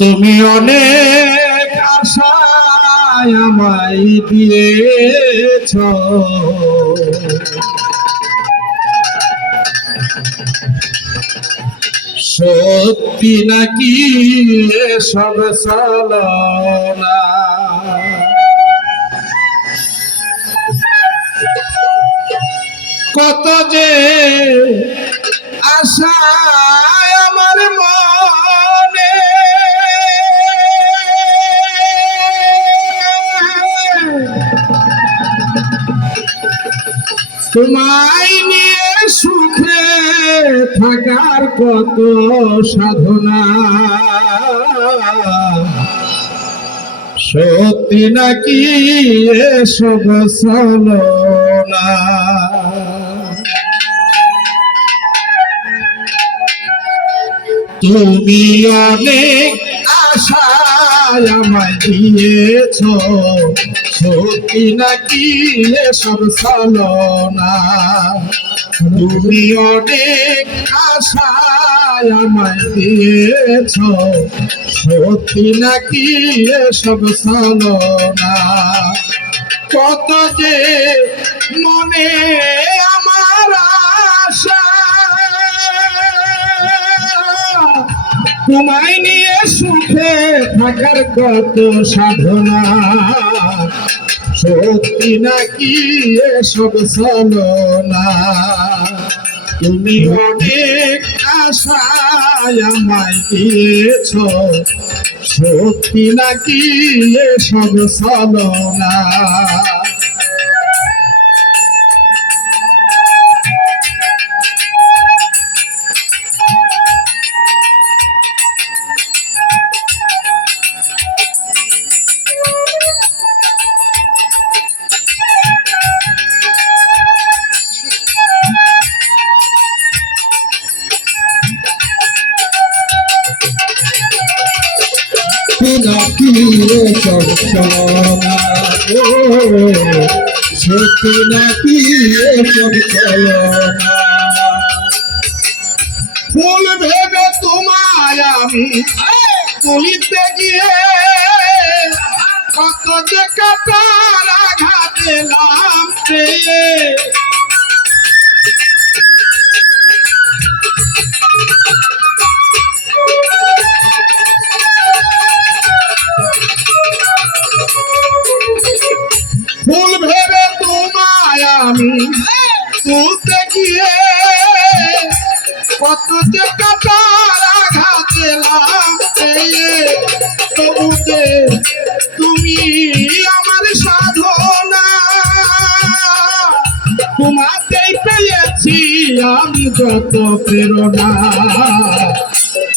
তুমি অনেক আশায় আমায় দিয়েছ, সত্যি নাকি এসব ছলনা? কত যে আশা আমার মনে, তোমায় নিয়ে সুখে থাকার কত সাধনা, সত্যি নাকি এসব ছলনা? তুমি অনেক আশায় আমায় দিয়েছ, সত্যি নাকি এসব ছলনা? তুমি অনেক আশায় আমায় দিয়েছ, সত্যি নাকি এসব ছলনা? কত যে মনে আমার আশা, তোমায় নিয়ে সুখে থাকার কত সাধনা, সত্যি নাকি এসব ছলনা? তুমি অনেক আশায় আমায় দিয়েছ, সত্যি নাকি এসব ছলনা? নাকি এসব ছলনা? সত্যি নাকি এসব ছলনা? ফুল ভেবে তোমায় আমি তুলিতে গিয়ে কত যে কাটার আঘাত দিলাম পেয়ে, ফুল ভেবে তোমায় আমি তুলতে গিয়ে কত যে কাটার আঘাত দিলাম পেয়ে, তবুতে তুমি আমার সাধনা, তোমাতেই পেয়েছি আমি যত প্রেরণা,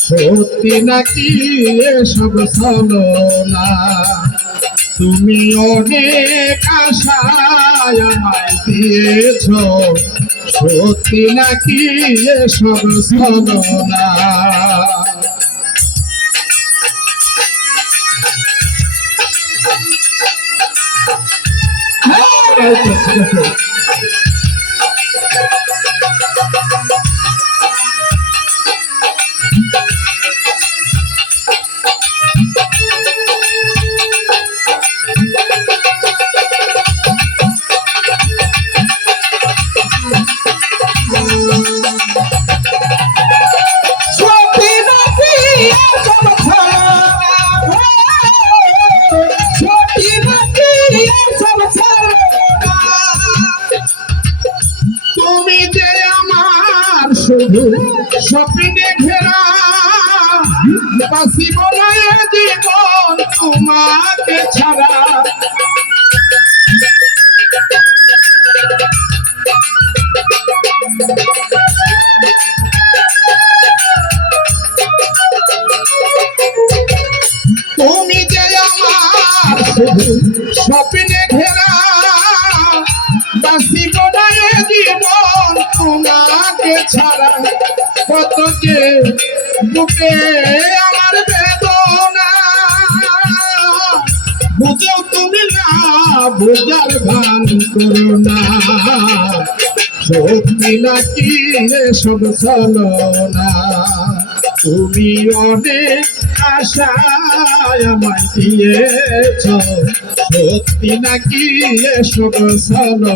সত্যি নাকি এসব ছলনা? তুমি অনেক আশায় আমায় দিয়েছ, সত্যি নাকি এসব ছলনা? শুধু স্বপ্নে ঘেরা, বাঁচিব না জীবন তোমাকে ছাড়া। তুমি যে আমার শুধু স্বপ্নে ঘেরা, বাঁচিব না জীবন তোমাকে ছাড়া। কত যে বুকে আমার বেদনা, বুঝো তুমি না, বুঝার গান করো না। সত্যি নাকি এসব ছলনা? তুমি অনেক আশায় আমায় দিয়েছ সত্যি নাকি এসব ছলনা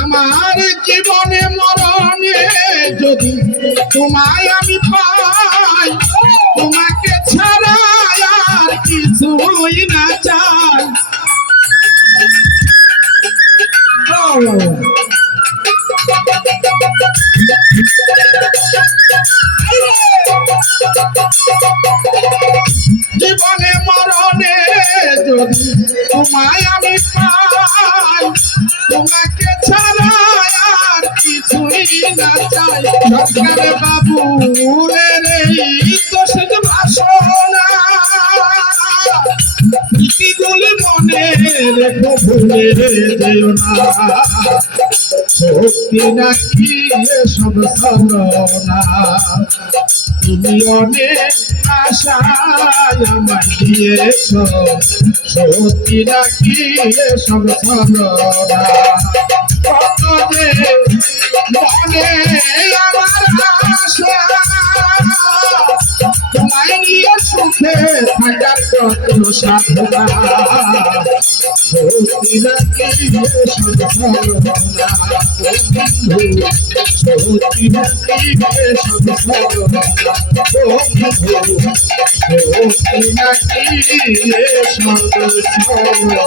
আমার জীবনে মরণে যদি তোমায় আমি পাই তোমাকে ছাড়া আর কিছুই না চাই জীবনে মরণে যদি তোমায় আমি পাই তোমাকে ছাড়া আর কিছুই না চাই সরকার বাবু রে দোষের বাসনা স্মৃতিগুলি মনে রেখো ভুলে যেও না সত্যি নাকি এসব ছলনা তুমি অনেক আশায় আমায় দিয়েছ সত্যি নাকি এসব ছলনা কত যে মনে আমার আশা তোমায় নিয়ে সুখে থাকার কত সাধনা সত্যি নাকি এসব ছলনা সত্যি নাকি এসব ছলনা সত্যি নাকি এসব ছলনা